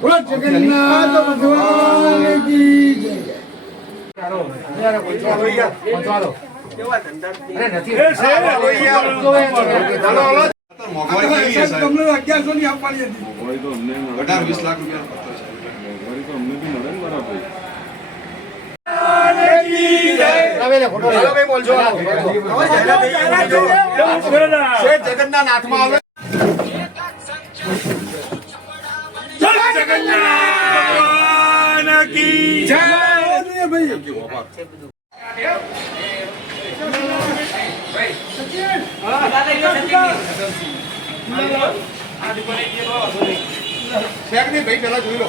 બોલો જગન્નાથ ભગવાન કી જય મોંઘવારી કેવી છે સાહેબ? તમને અગિયારસો ની શેખની ભાઈ પેલા જોઈ લો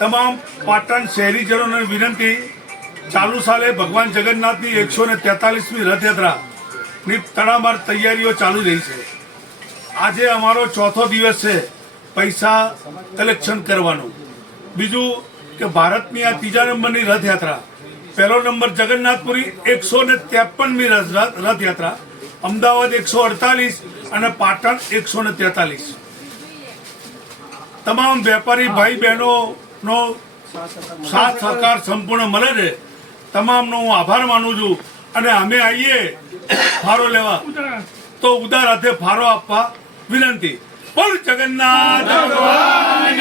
તમામ પાટણ શહેરીજનોને વિનંતી, ચાલુ સાલે ભગવાન જગન્નાથની એકસો ને તેતાલીસમી રથયાત્રાની તડામાર તૈયારીઓ ચાલુ રહી છે. આજે અમારો ચોથો દિવસ છે પૈસા કલેક્શન કરવાનું. બીજું કે ભારતની આ ત્રીજા નંબરની રથયાત્રા. પહેલો નંબર જગન્નાથપુરી એકસો ને ત્રેપનમી રથયાત્રા. અમદાવાદ એકસો અડતાલીસ અને પાટણ એકસો ને તેતાલીસ. તમામ વેપારી ભાઈ બહેનો નો સાથ સહકાર સંપૂર્ણ મળે છે. તમામનો હું આભાર માનું છું. અને અમે આવીએ ફાળો લેવા. તો ઉદાર હાથે ફાળો આપવા વિનંતી. બોલ જગન્નાથ ભગવાન